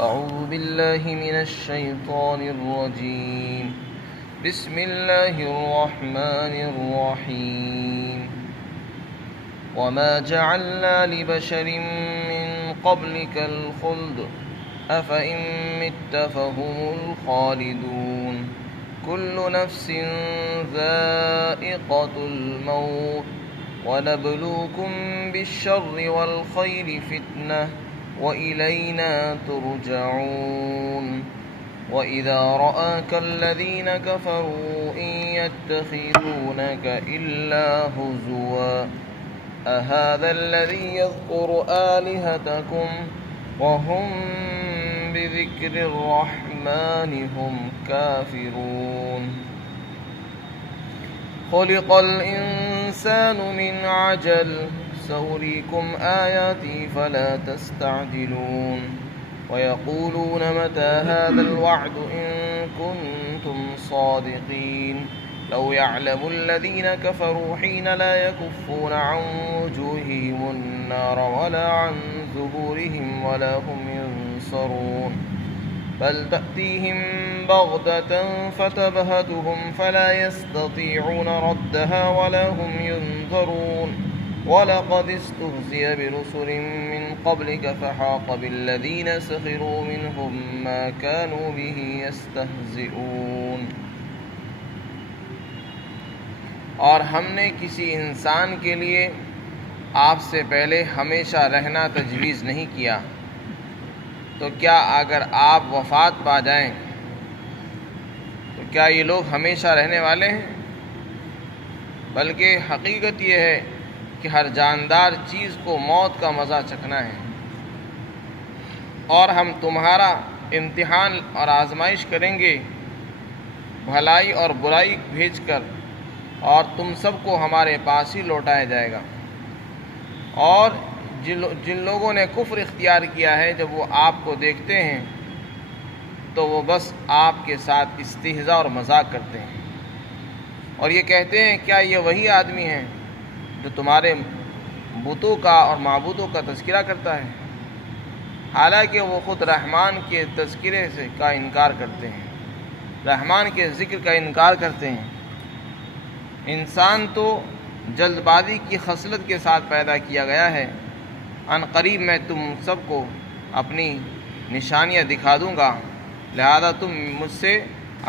أعوذ بالله من الشيطان الرجيم بسم الله الرحمن الرحيم وما جعلنا لبشر من قبلك الخلد أفإن مت فهم الخالدون كل نفس ذائقة الموت ونبلوكم بالشر والخير فتنة وإلينا ترجعون وإذا رآك الذين كفروا إن يتخذونك إلا هزوا أهذا الذي يذكر آلهتكم وهم بذكر الرحمن هم كافرون خلق الإنسان من عجل سأريكم آياتي فلا تستعجلون ويقولون متى هذا الوعد إن كنتم صادقين لو يعلم الذين كفروا حين لا يكفون عن وجوههم النار ولا عن ظهورهم ولا هم ينصرون بل تأتيهم بغتة فتبهتهم فلا يستطيعون ردها ولا هم ينظرون وَلَقَدِ اسْتُهْزِئَ بِرُسُلٍ مِّن قَبْلِكَ فَحَاقَ بِالَّذِينَ سَخِرُوا مِنْهُم مَّا كَانُوا بِهِ يَسْتَهْزِئُونَ۔ اور ہم نے کسی انسان کے لیے آپ سے پہلے ہمیشہ رہنا تجویز نہیں کیا، تو کیا اگر آپ وفات پا جائیں تو کیا یہ لوگ ہمیشہ رہنے والے ہیں؟ بلکہ حقیقت یہ ہے کہ ہر جاندار چیز کو موت کا مزہ چکھنا ہے، اور ہم تمہارا امتحان اور آزمائش کریں گے بھلائی اور برائی بھیج کر، اور تم سب کو ہمارے پاس ہی لوٹایا جائے گا۔ اور جن لوگوں نے کفر اختیار کیا ہے جب وہ آپ کو دیکھتے ہیں تو وہ بس آپ کے ساتھ استہزاء اور مذاق کرتے ہیں، اور یہ کہتے ہیں کیا یہ وہی آدمی ہے جو تمہارے بتوں کا اور معبودوں کا تذکرہ کرتا ہے، حالانکہ وہ خود رحمان کے تذکرے کا انکار کرتے ہیں، رحمان کے ذکر کا انکار کرتے ہیں۔ انسان تو جلد بازی کی خصلت کے ساتھ پیدا کیا گیا ہے، ان قریب میں تم سب کو اپنی نشانیاں دکھا دوں گا، لہذا تم مجھ سے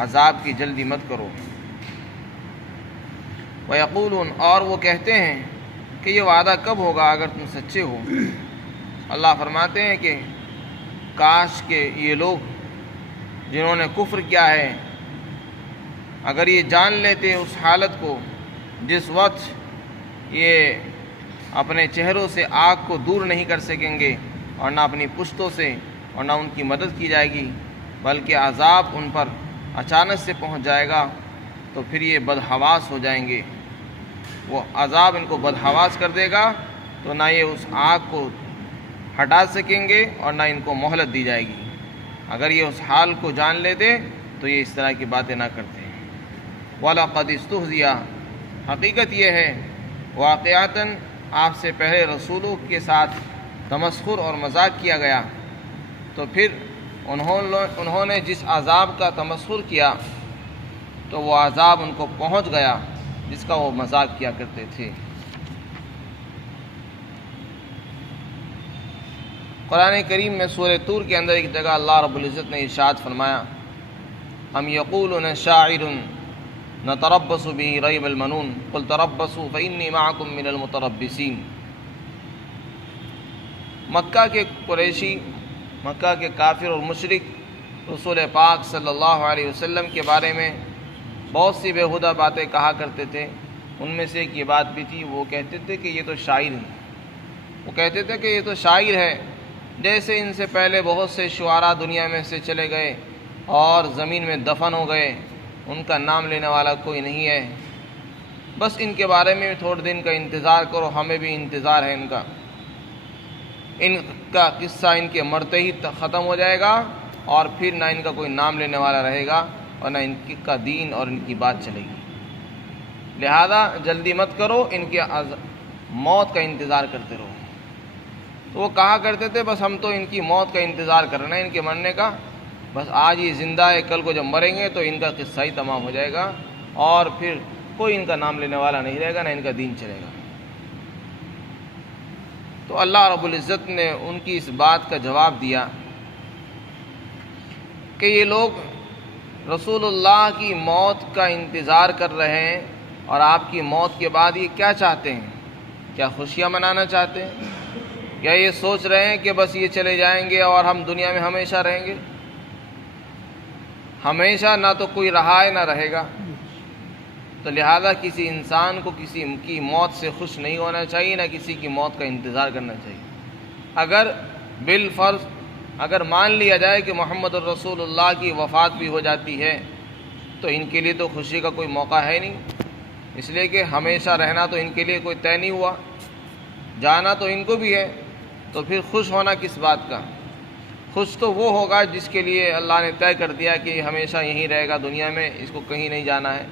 عذاب کی جلدی مت کرو۔ وَيَقُولُونَ اور وہ کہتے ہیں کہ یہ وعدہ کب ہوگا اگر تم سچے ہو۔ اللہ فرماتے ہیں کہ کاش کہ یہ لوگ جنہوں نے کفر کیا ہے اگر یہ جان لیتے اس حالت کو جس وقت یہ اپنے چہروں سے آگ کو دور نہیں کر سکیں گے، اور نہ اپنی پشتوں سے، اور نہ ان کی مدد کی جائے گی، بلکہ عذاب ان پر اچانک سے پہنچ جائے گا، تو پھر یہ بدحواس ہو جائیں گے، وہ عذاب ان کو بدحواس کر دے گا، تو نہ یہ اس آگ کو ہٹا سکیں گے اور نہ ان کو مہلت دی جائے گی۔ اگر یہ اس حال کو جان لیتے تو یہ اس طرح کی باتیں نہ کرتے۔ وَلَقَدِ اسْتُهْزِئَ حقیقت یہ ہے واقعتاً آپ سے پہلے رسولوں کے ساتھ تمسخر اور مذاق کیا گیا، تو پھر انہوں نے جس عذاب کا تمسخر کیا تو وہ عذاب ان کو پہنچ گیا جس کا وہ مذاق کیا کرتے تھے۔ قرآن کریم میں سورہ طور کے اندر ایک جگہ اللہ رب العزت نے ارشاد فرمایا، ام یقولون شاعر نتربص به ریب المنون قل تربصوا فانی معکم من المتربصین۔ مکہ کے قریشی، مکہ کے کافر اور مشرک رسول پاک صلی اللہ علیہ وسلم کے بارے میں بہت سی بیہودہ باتیں کہا کرتے تھے۔ ان میں سے ایک یہ بات بھی تھی، وہ کہتے تھے کہ یہ تو شاعر ہے، وہ کہتے تھے کہ یہ تو شاعر ہے، جیسے ان سے پہلے بہت سے شعراء دنیا میں سے چلے گئے اور زمین میں دفن ہو گئے، ان کا نام لینے والا کوئی نہیں ہے، بس ان کے بارے میں تھوڑے دن کا انتظار کرو، ہمیں بھی انتظار ہے ان کا قصہ ان کے مرتے ہی ختم ہو جائے گا، اور پھر نہ ان کا کوئی نام لینے والا رہے گا اور نہ ان کا دین اور ان کی بات چلے گی، لہذا جلدی مت کرو، ان کے موت کا انتظار کرتے رہو۔ تو وہ کہا کرتے تھے بس ہم تو ان کی موت کا انتظار کر رہے ہیں، ان کے مرنے کا، بس آج یہ زندہ ہے، کل کو جب مریں گے تو ان کا قصہ ہی تمام ہو جائے گا اور پھر کوئی ان کا نام لینے والا نہیں رہے گا، نہ ان کا دین چلے گا۔ تو اللہ رب العزت نے ان کی اس بات کا جواب دیا کہ یہ لوگ رسول اللہ کی موت کا انتظار کر رہے ہیں، اور آپ کی موت کے بعد یہ کیا چاہتے ہیں؟ کیا خوشیاں منانا چاہتے ہیں؟ یا یہ سوچ رہے ہیں کہ بس یہ چلے جائیں گے اور ہم دنیا میں ہمیشہ رہیں گے؟ ہمیشہ نہ تو کوئی رہا ہے نہ رہے گا، تو لہذا کسی انسان کو کسی کی موت سے خوش نہیں ہونا چاہیے، نہ کسی کی موت کا انتظار کرنا چاہیے۔ اگر بالفرض اگر مان لیا جائے کہ محمد الرسول اللہ کی وفات بھی ہو جاتی ہے تو ان کے لیے تو خوشی کا کوئی موقع ہے نہیں، اس لیے کہ ہمیشہ رہنا تو ان کے لیے کوئی طے نہیں ہوا، جانا تو ان کو بھی ہے، تو پھر خوش ہونا کس بات کا؟ خوش تو وہ ہوگا جس کے لیے اللہ نے طے کر دیا کہ یہ ہمیشہ یہیں رہے گا دنیا میں، اس کو کہیں نہیں جانا ہے۔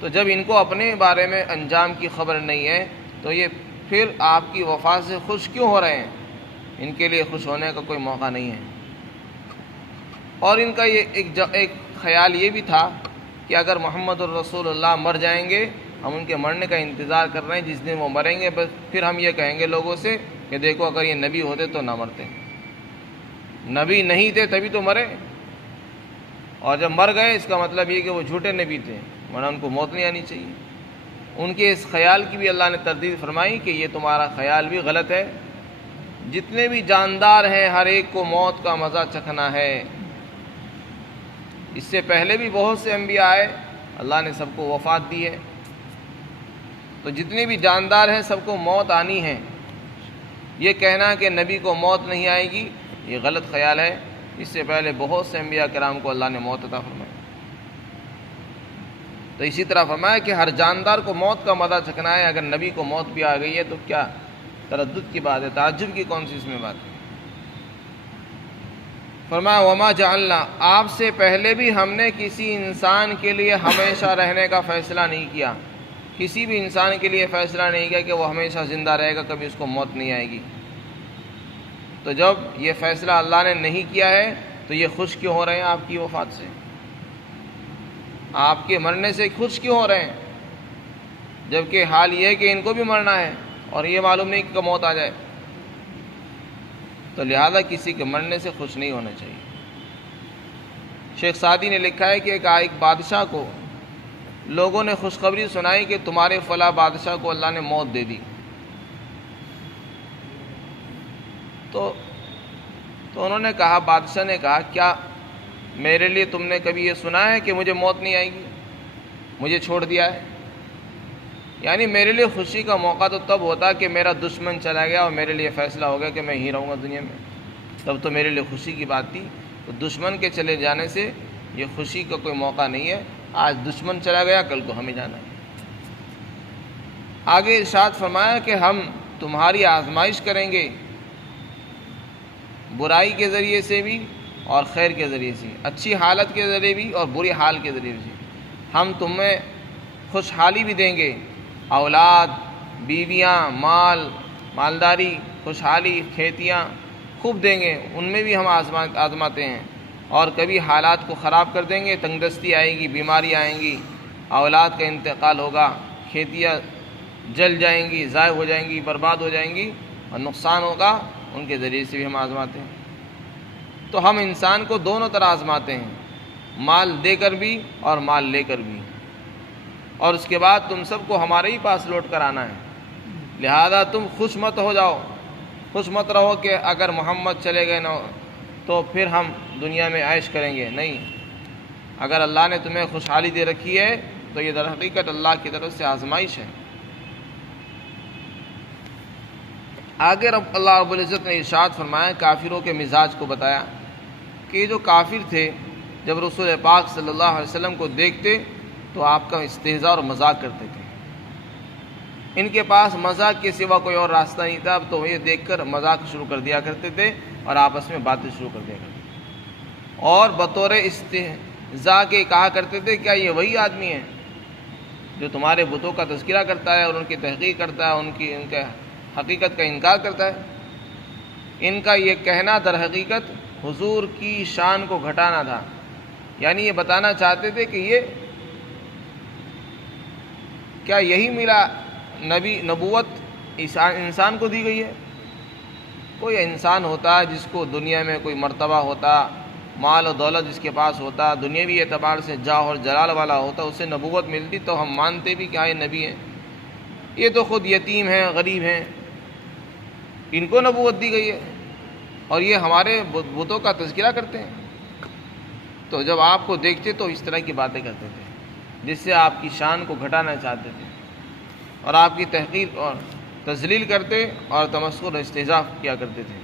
تو جب ان کو اپنے بارے میں انجام کی خبر نہیں ہے تو یہ پھر آپ کی وفات سے خوش کیوں ہو رہے ہیں؟ ان کے لیے خوش ہونے کا کوئی موقع نہیں ہے۔ اور ان کا یہ ایک خیال یہ بھی تھا کہ اگر محمد الرسول اللہ مر جائیں گے، ہم ان کے مرنے کا انتظار کر رہے ہیں، جس دن وہ مریں گے بس پھر ہم یہ کہیں گے لوگوں سے کہ دیکھو اگر یہ نبی ہوتے تو نہ مرتے، نبی نہیں تھے تبھی تو مرے، اور جب مر گئے اس کا مطلب یہ کہ وہ جھوٹے نبی تھے، ورنہ ان کو موت نہیں آنی چاہیے۔ ان کے اس خیال کی بھی اللہ نے تردید فرمائی کہ یہ تمہارا خیال بھی غلط ہے، جتنے بھی جاندار ہیں ہر ایک کو موت کا مزہ چکھنا ہے۔ اس سے پہلے بھی بہت سے انبیاء آئے، اللہ نے سب کو وفات دی ہے، تو جتنے بھی جاندار ہیں سب کو موت آنی ہے۔ یہ کہنا کہ نبی کو موت نہیں آئے گی یہ غلط خیال ہے، اس سے پہلے بہت سے انبیاء کرام کو اللہ نے موت عطا فرمائی۔ تو اسی طرح فرمایا کہ ہر جاندار کو موت کا مزہ چکھنا ہے، اگر نبی کو موت بھی آ گئی ہے تو کیا تردد کی بات ہے، تعجب کی کون سی اس میں بات ہے؟ فرمایا وما جعلنا، آپ سے پہلے بھی ہم نے کسی انسان کے لیے ہمیشہ رہنے کا فیصلہ نہیں کیا، کسی بھی انسان کے لیے فیصلہ نہیں کیا کہ وہ ہمیشہ زندہ رہے گا، کبھی اس کو موت نہیں آئے گی۔ تو جب یہ فیصلہ اللہ نے نہیں کیا ہے تو یہ خوش کیوں ہو رہے ہیں آپ کی وفات سے؟ آپ کے مرنے سے خوش کیوں ہو رہے ہیں؟ جبکہ حال یہ ہے کہ ان کو بھی مرنا ہے اور یہ معلوم نہیں کہ موت آ جائے، تو لہذا کسی کے مرنے سے خوش نہیں ہونا چاہیے۔ شیخ سعدی نے لکھا ہے کہ ایک بادشاہ کو لوگوں نے خوشخبری سنائی کہ تمہارے فلاں بادشاہ کو اللہ نے موت دے دی، تو انہوں نے کہا، بادشاہ نے کہا کیا میرے لیے تم نے کبھی یہ سنا ہے کہ مجھے موت نہیں آئے گی، مجھے چھوڑ دیا ہے؟ یعنی میرے لیے خوشی کا موقع تو تب ہوتا کہ میرا دشمن چلا گیا اور میرے لیے فیصلہ ہو گیا کہ میں ہی رہوں گا دنیا میں، تب تو میرے لیے خوشی کی بات تھی۔ تو دشمن کے چلے جانے سے یہ خوشی کا کوئی موقع نہیں ہے، آج دشمن چلا گیا کل کو ہمیں جانا ہے۔ آگے ارشاد فرمایا کہ ہم تمہاری آزمائش کریں گے، برائی کے ذریعے سے بھی اور خیر کے ذریعے سے، اچھی حالت کے ذریعے بھی اور بری حال کے ذریعے سے۔ ہم تمہیں خوشحالی بھی دیں گے، اولاد، بیویاں، مالداری، خوشحالی، کھیتیاں خوب دیں گے، ان میں بھی ہم آزماتے ہیں، اور کبھی حالات کو خراب کر دیں گے، تنگ دستی آئے گی، بیماری آئیں گی، اولاد کا انتقال ہوگا، کھیتیاں جل جائیں گی، ضائع ہو جائیں گی، برباد ہو جائیں گی اور نقصان ہوگا، ان کے ذریعے سے بھی ہم آزماتے ہیں۔ تو ہم انسان کو دونوں طرح آزماتے ہیں، مال دے کر بھی اور مال لے کر بھی، اور اس کے بعد تم سب کو ہمارے ہی پاس لوٹ کر آنا ہے۔ لہذا تم خوش مت ہو جاؤ، خوش مت رہو کہ اگر محمد چلے گئے نہ تو پھر ہم دنیا میں عیش کریں گے، نہیں، اگر اللہ نے تمہیں خوشحالی دے رکھی ہے تو یہ در حقیقت اللہ کی طرف سے آزمائش ہے۔ آگے اللہ رب العزت نے ارشاد فرمایا، کافروں کے مزاج کو بتایا کہ یہ جو کافر تھے جب رسول پاک صلی اللہ علیہ وسلم کو دیکھتے تو آپ کا استہزاء اور مذاق کرتے تھے، ان کے پاس مذاق کے سوا کوئی اور راستہ نہیں تھا، اب تو یہ دیکھ کر مذاق شروع کر دیا کرتے تھے اور آپس میں باتیں شروع کر دیا کرتے تھے، اور بطور استہزاء کے کہا کرتے تھے کیا یہ وہی آدمی ہے جو تمہارے بتوں کا تذکرہ کرتا ہے اور ان کی تحقیق کرتا ہے، ان کے حقیقت کا انکار کرتا ہے؟ ان کا یہ کہنا در حقیقت حضور کی شان کو گھٹانا تھا، یعنی یہ بتانا چاہتے تھے کہ یہ کیا یہی ملا نبوت انسان کو دی گئی ہے؟ کوئی انسان ہوتا جس کو دنیا میں کوئی مرتبہ ہوتا، مال و دولت جس کے پاس ہوتا، دنیاوی اعتبار سے جاہ اور جلال والا ہوتا، اسے نبوت ملتی تو ہم مانتے بھی کہ ہاں یہ نبی ہیں۔ یہ تو خود یتیم ہیں، غریب ہیں، ان کو نبوت دی گئی ہے اور یہ ہمارے بتوں کا تذکرہ کرتے ہیں۔ تو جب آپ کو دیکھتے تو اس طرح کی باتیں کرتے تھے جس سے آپ کی شان کو گھٹانا چاہتے تھے اور آپ کی تحقیر اور تذلیل کرتے اور تمسخر و استہزاء کیا کرتے تھے۔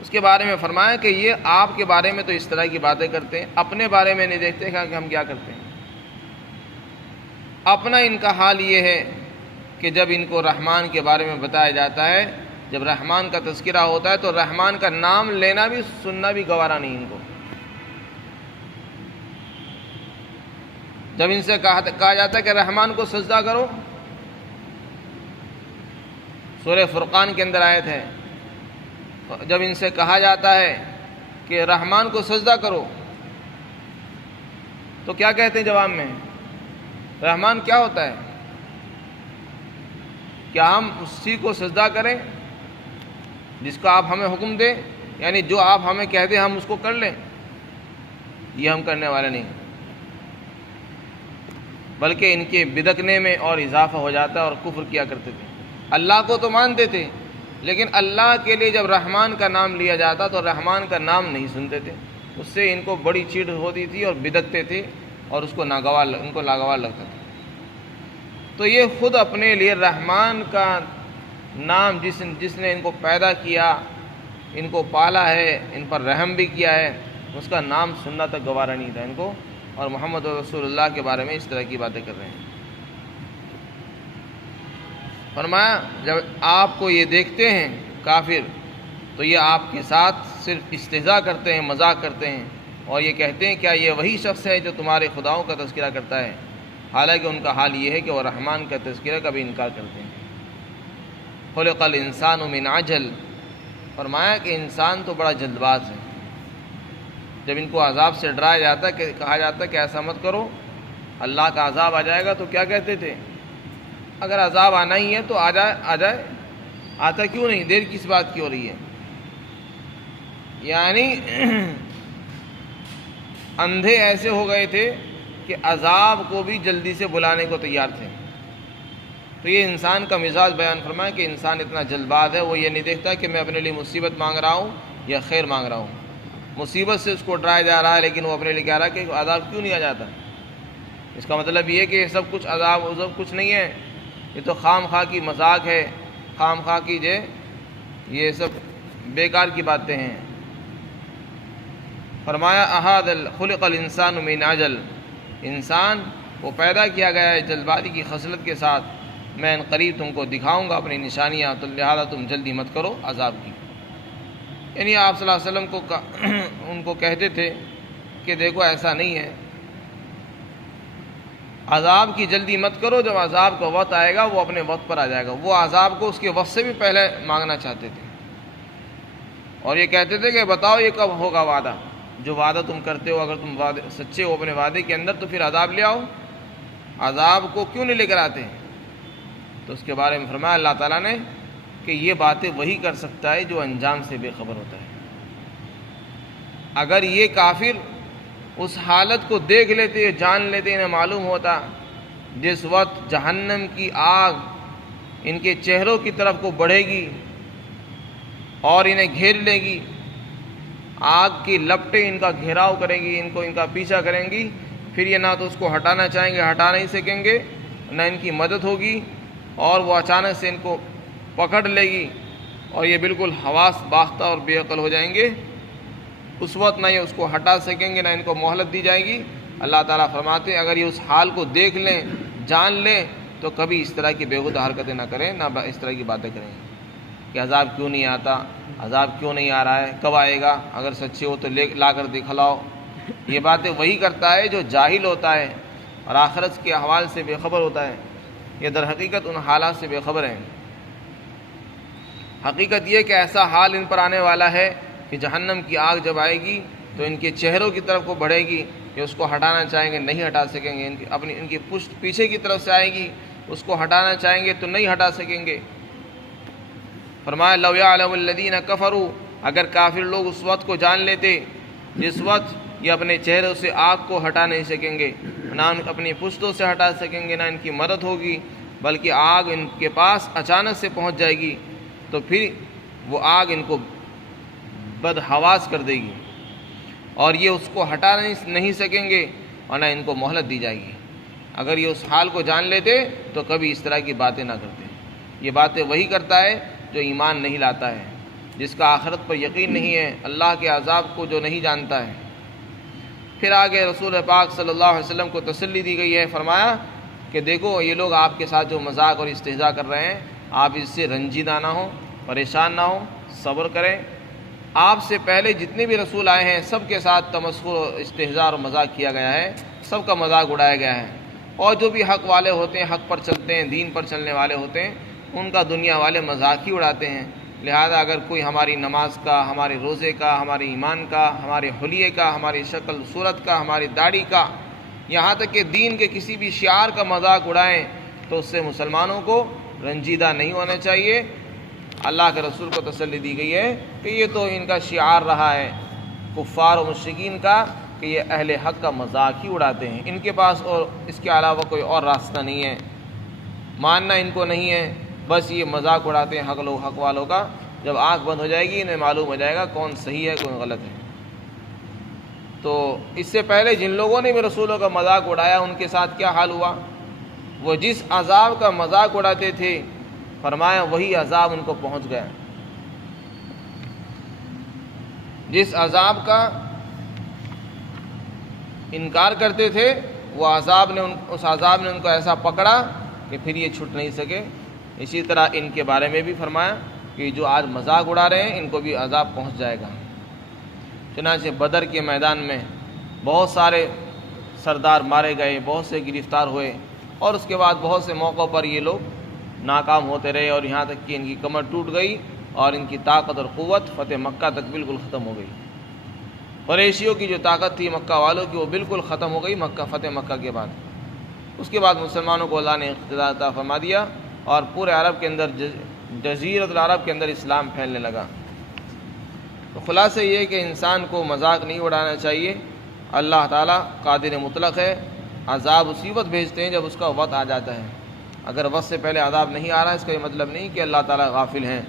اس کے بارے میں فرمایا کہ یہ آپ کے بارے میں تو اس طرح کی باتیں کرتے ہیں، اپنے بارے میں نہیں دیکھتے کہ ہم کیا کرتے ہیں۔ اپنا ان کا حال یہ ہے کہ جب ان کو رحمان کے بارے میں بتایا جاتا ہے، جب رحمان کا تذکرہ ہوتا ہے تو رحمان کا نام لینا بھی سننا بھی گوارا نہیں ان کو۔ جب ان سے کہا جاتا ہے کہ رحمان کو سجدہ کرو، سورہ فرقان کے اندر آیت ہے، جب ان سے کہا جاتا ہے کہ رحمان کو سجدہ کرو تو کیا کہتے ہیں جواب میں؟ رحمان کیا ہوتا ہے؟ کیا ہم اسی کو سجدہ کریں جس کا آپ ہمیں حکم دیں، یعنی جو آپ ہمیں کہہ دیں ہم اس کو کر لیں؟ یہ ہم کرنے والے نہیں، بلکہ ان کے بدکنے میں اور اضافہ ہو جاتا ہے اور کفر کیا کرتے تھے۔ اللہ کو تو مانتے تھے لیکن اللہ کے لیے جب رحمان کا نام لیا جاتا تو رحمان کا نام نہیں سنتے تھے، اس سے ان کو بڑی چڑ ہوتی تھی اور بدکتے تھے اور ان کو ناگوار لگتا تھا۔ تو یہ خود اپنے لیے رحمان کا نام جس نے ان کو پیدا کیا، ان کو پالا ہے، ان پر رحم بھی کیا ہے، اس کا نام سننا تک گوارا نہیں تھا ان کو، اور محمد رسول اللہ کے بارے میں اس طرح کی باتیں کر رہے ہیں۔ فرمایا جب آپ کو یہ دیکھتے ہیں کافر تو یہ آپ کے ساتھ صرف استہزاء کرتے ہیں، مذاق کرتے ہیں اور یہ کہتے ہیں کیا یہ وہی شخص ہے جو تمہارے خداؤں کا تذکرہ کرتا ہے، حالانکہ ان کا حال یہ ہے کہ وہ رحمان کا تذکرہ کا بھی انکار کرتے ہیں۔ خلق الانسان من عجل، فرمایا کہ انسان تو بڑا جلد باز ہے۔ جب ان کو عذاب سے ڈرایا جاتا ہے کہ کہا جاتا ہے کہ ایسا مت کرو، اللہ کا عذاب آ جائے گا، تو کیا کہتے تھے؟ اگر عذاب آنا ہی ہے تو آ جائے، آتا کیوں نہیں، دیر کس بات کی ہو رہی ہے؟ یعنی اندھے ایسے ہو گئے تھے کہ عذاب کو بھی جلدی سے بلانے کو تیار تھے۔ تو یہ انسان کا مزاج بیان فرمایا کہ انسان اتنا جلد باز ہے، وہ یہ نہیں دیکھتا کہ میں اپنے لیے مصیبت مانگ رہا ہوں یا خیر مانگ رہا ہوں۔ مصیبت سے اس کو ڈرایا جا رہا ہے لیکن وہ اپنے لیے کہہ رہا ہے کہ عذاب کیوں نہیں آ جاتا۔ اس کا مطلب یہ ہے کہ یہ سب کچھ عذاب وذاب کچھ نہیں ہے، یہ تو خام خواہ کی مذاق ہے، خام خواہ کی یہ سب بیکار کی باتیں ہیں۔ فرمایا خلق الانسان من عجل، انسان وہ پیدا کیا گیا ہے جلد بازی کی خصلت کے ساتھ، میں ان قریب تم کو دکھاؤں گا اپنی نشانیاں، تو لہذا تم جلدی مت کرو عذاب کی۔ یعنی آپ صلی اللہ علیہ وسلم ان کو کہتے تھے کہ دیکھو ایسا نہیں ہے، عذاب کی جلدی مت کرو، جب عذاب کا وقت آئے گا وہ اپنے وقت پر آ جائے گا۔ وہ عذاب کو اس کے وقت سے بھی پہلے مانگنا چاہتے تھے اور یہ کہتے تھے کہ بتاؤ یہ کب ہوگا وعدہ، جو وعدہ تم کرتے ہو، اگر تم سچے ہو اپنے وعدے کے اندر تو پھر عذاب لے آؤ، عذاب کو کیوں نہیں لے کر آتے؟ تو اس کے بارے میں فرمایا اللہ تعالیٰ نے کہ یہ باتیں وہی کر سکتا ہے جو انجام سے بے خبر ہوتا ہے۔ اگر یہ کافر اس حالت کو دیکھ لیتے، جان لیتے، انہیں معلوم ہوتا جس وقت جہنم کی آگ ان کے چہروں کی طرف کو بڑھے گی اور انہیں گھیر لے گی، آگ کی لپٹیں ان کا گھیراؤ کریں گی، ان کا پیچھا کریں گی، پھر یہ نہ تو اس کو ہٹانا چاہیں گے، ہٹا نہیں سکیں گے، نہ ان کی مدد ہوگی، اور وہ اچانک سے ان کو پکڑ لے گی اور یہ بالکل حواس باختہ اور بے عقل ہو جائیں گے۔ اس وقت نہ یہ اس کو ہٹا سکیں گے، نہ ان کو مہلت دی جائے گی۔ اللہ تعالیٰ فرماتے ہیں اگر یہ اس حال کو دیکھ لیں، جان لیں، تو کبھی اس طرح کی بےہودہ حرکتیں نہ کریں، نہ اس طرح کی باتیں کریں کہ عذاب کیوں نہیں آتا، عذاب کیوں نہیں آ رہا ہے، کب آئے گا، اگر سچے ہو تو لا کر دکھلاؤ۔ یہ باتیں وہی کرتا ہے جو جاہل ہوتا ہے اور آخرت کے احوال سے بے خبر ہوتا ہے، یہ در حقیقت ان حالات سے بے خبر ہیں۔ حقیقت یہ کہ ایسا حال ان پر آنے والا ہے کہ جہنم کی آگ جب آئے گی تو ان کے چہروں کی طرف وہ بڑھے گی کہ اس کو ہٹانا چاہیں گے نہیں ہٹا سکیں گے، ان کی پشت پیچھے کی طرف سے آئے گی، اس کو ہٹانا چاہیں گے تو نہیں ہٹا سکیں گے۔ فرمایا لو یعلم الذین کفروا، اگر کافر لوگ اس وقت کو جان لیتے جس وقت یہ اپنے چہروں سے آگ کو ہٹا نہیں سکیں گے، نہ اپنی پشتوں سے ہٹا سکیں گے، نہ ان کی مدد ہوگی، بلکہ آگ ان کے پاس اچانک سے پہنچ جائے گی، تو پھر وہ آگ ان کو بدحواس کر دے گی اور یہ اس کو ہٹا نہیں سکیں گے اور نہ ان کو مہلت دی جائے گی۔ اگر یہ اس حال کو جان لیتے تو کبھی اس طرح کی باتیں نہ کرتے۔ یہ باتیں وہی کرتا ہے جو ایمان نہیں لاتا ہے، جس کا آخرت پر یقین نہیں ہے، اللہ کے عذاب کو جو نہیں جانتا ہے۔ پھر آگے رسول پاک صلی اللہ علیہ وسلم کو تسلی دی گئی ہے، فرمایا کہ دیکھو یہ لوگ آپ کے ساتھ جو مذاق اور استہزاء کر رہے ہیں، آپ اس سے رنجیدہ نہ ہوں، پریشان نہ ہوں، صبر کریں۔ آپ سے پہلے جتنے بھی رسول آئے ہیں سب کے ساتھ تمسخر و استہزاء اور مذاق کیا گیا ہے، سب کا مذاق اڑایا گیا ہے، اور جو بھی حق والے ہوتے ہیں، حق پر چلتے ہیں، دین پر چلنے والے ہوتے ہیں، ان کا دنیا والے مذاق ہی اڑاتے ہیں۔ لہذا اگر کوئی ہماری نماز کا، ہمارے روزے کا، ہمارے ایمان کا، ہمارے حلیے کا، ہماری شکل صورت کا، ہماری داڑھی کا، یہاں تک کہ دین کے کسی بھی شعار کا مذاق اڑائیں تو اس سے مسلمانوں کو رنجیدہ نہیں ہونا چاہیے۔ اللہ کے رسول کو تسلی دی گئی ہے کہ یہ تو ان کا شعار رہا ہے کفار و مشرکین کا کہ یہ اہل حق کا مذاق ہی اڑاتے ہیں، ان کے پاس اور اس کے علاوہ کوئی اور راستہ نہیں ہے، ماننا ان کو نہیں ہے، بس یہ مذاق اڑاتے ہیں حق والوں کا۔ جب آنکھ بند ہو جائے گی انہیں معلوم ہو جائے گا کون صحیح ہے کون غلط ہے۔ تو اس سے پہلے جن لوگوں نے بھی رسولوں کا مذاق اڑایا ان کے ساتھ کیا حال ہوا؟ وہ جس عذاب کا مذاق اڑاتے تھے فرمایا وہی عذاب ان کو پہنچ گیا۔ جس عذاب کا انکار کرتے تھے وہ اس عذاب نے ان کو ایسا پکڑا کہ پھر یہ چھٹ نہیں سکے۔ اسی طرح ان کے بارے میں بھی فرمایا کہ جو آج مذاق اڑا رہے ہیں ان کو بھی عذاب پہنچ جائے گا۔ چنانچہ بدر کے میدان میں بہت سارے سردار مارے گئے، بہت سے گرفتار ہوئے، اور اس کے بعد بہت سے موقعوں پر یہ لوگ ناکام ہوتے رہے، اور یہاں تک کہ ان کی کمر ٹوٹ گئی اور ان کی طاقت اور قوت فتح مکہ تک بالکل ختم ہو گئی۔ قریشیوں کی جو طاقت تھی مکہ والوں کی وہ بالکل ختم ہو گئی فتح مکہ کے بعد۔ اس کے بعد مسلمانوں کو اللہ نے اقتدار عطا فرما دیا اور پورے عرب کے اندر، جزیرۃ العرب کے اندر اسلام پھیلنے لگا۔ تو خلاصہ یہ ہے کہ انسان کو مذاق نہیں اڑانا چاہیے۔ اللہ تعالیٰ قادر مطلق ہے، عذاب اسی وقت بھیجتے ہیں جب اس کا وقت آ جاتا ہے۔ اگر وقت سے پہلے عذاب نہیں آ رہا اس کا یہ مطلب نہیں کہ اللہ تعالیٰ غافل ہیں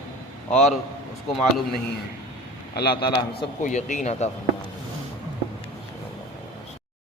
اور اس کو معلوم نہیں ہے۔ اللہ تعالیٰ ہم سب کو یقین عطا فرمائے۔